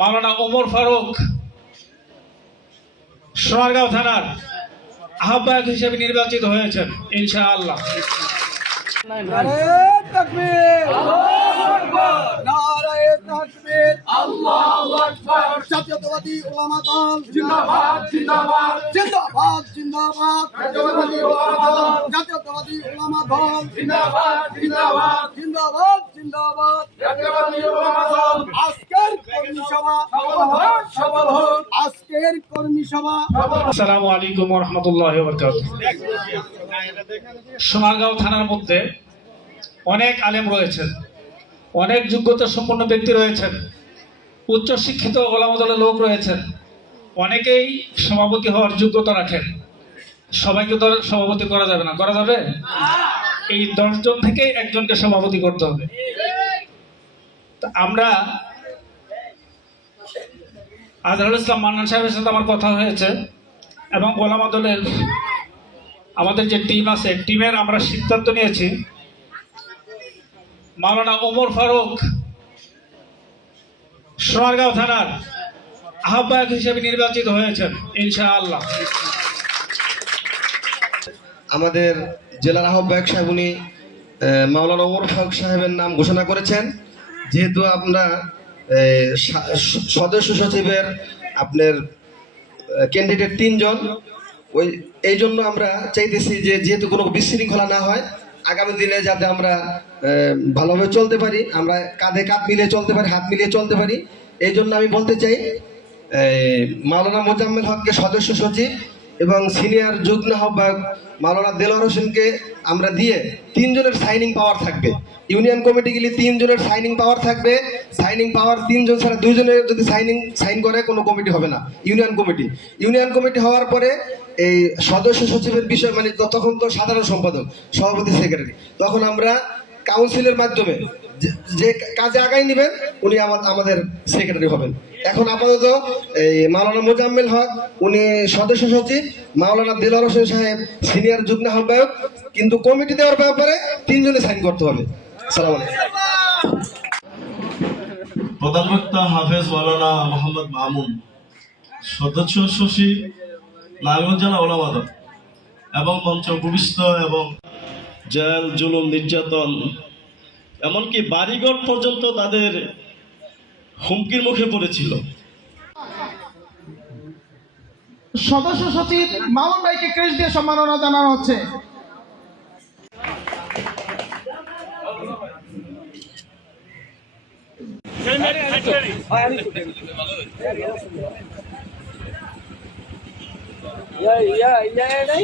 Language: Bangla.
মাওলানা ওমর ফারুক সোনারগাঁও থানার আহ্বায়ক হিসেবে নির্বাচিত হয়েছেন ইনশাআল্লাহ। জাতীয়তাবাদী উলামা দল জিন্দাবাদ জিন্দাবাদ জিন্দাবাদ জিন্দাবাদ জাতীয়তাবাদী উলামা দল জিন্দাবাদ জিন্দাবাদ জিন্দাবাদ জিন্দাবাদ জাতীয়তাবাদী উলামা দল আজকের কর্মী সভা সফল হোক আজকের কর্মী সভা। আসসালামু আলাইকুম ওয়া রাহমাতুল্লাহি ওয়া বারাকাতুহু। সোনারগাঁও থানার মধ্যে অনেক আলেম রয়েছেন, অনেক যোগ্যতা সম্পন্ন ব্যক্তি রয়েছেন, উচ্চ শিক্ষিত ওলামা দলের লোক রয়েছেন, অনেকেই সভাপতি হওয়ার যোগ্যতা রাখেন। সবাইকে তো সভাপতি করা যাবে না, করা যাবে? এই 10 জন থেকে একজনকে সভাপতি করতে হবে। আমরা আজহারুল ইসলাম মান্নান সাহেবের সাথে আমার কথা হয়েছে এবং ওলামা দলের আমাদের যে টিম আছে, টিমের আমরা সিদ্ধান্ত নিয়েছি মাওলানা ওমর ফারুক সোনারগাঁও থানার আহ্বায়ক হিসেবে নির্বাচিত হয়েছেন ইনশাআল্লাহ। আমাদের জেলার আহ্বায়ক সাহেব উনি মাওলানা ওমর ফারুক সাহেবের নাম ঘোষণা করেছেন। যেহেতু আমরা সদস্য সচিবের আপনার ক্যান্ডিডেট 3 জন, এই জন্য আমরা চাইতেছি যে যেহেতু কোনো বিশৃঙ্খলা না হয়, আগামী দিনে যাতে আমরা ভালোভাবে চলতে পারি, আমরা কাঁধে কাঁধ মিলিয়ে চলতে পারি, হাত মিলিয়ে চলতে পারি। এই জন্য আমি বলতে চাই মাওলানা মোজাম্মেল হককে সদস্য সচিব এবং সিনিয়র যুগ্ম আহ্বায়ক মাওলানা দেলোয়ার হোসেনকে আমরা দিয়ে 3 জনের সাইনিং পাওয়ার থাকবে। ইউনিয়ন কমিটি গেলে 3 জনের সাইনিং পাওয়ার থাকবে। সাইনিং পাওয়ার 3 জন ছাড়া 2 জনের যদি সাইন করে কোনো কমিটি হবে না। ইউনিয়ন কমিটি হওয়ার পরে এই সদস্য সচিবের বিষয় মানে তখন তো সাধারণ সম্পাদক, সভাপতি, সেক্রেটারি, তখন আমরা কাউন্সিলের মাধ্যমে যে কাজে আগাই নেবেন উনি আমাদের সেক্রেটারি হবেন। এখন আপাতত এই মাওলানা মোজাম্মেল হক উনি সদস্য সচিব, মাওলানা দেলোয়ার হোসেন সাহেব সিনিয়র যুগ্ম আহ্বায়ক, কিন্তু কমিটি দেওয়ার ব্যাপারে 3 জনে সাইন করতে হবে। আসসালামু আলাইকুম। প্রধান বক্তা হাফেজ মাওলানা মোহাম্মদ মামুন, সদস্য সচিব নারায়ণগঞ্জ জেলা ওলামা দল, এবং মঞ্চ উপবিষ্ট এবং জেল, জুলুম, নির্যাতন, এমনকি বাড়িঘর পর্যন্ত তাদের হুমকির মুখে পড়েছিল। সদস্য সচিব মামুন ভাইকে ক্রেস্ট দিয়ে সম্মাননা জানানো হচ্ছে। Ya, ya, ya, ya,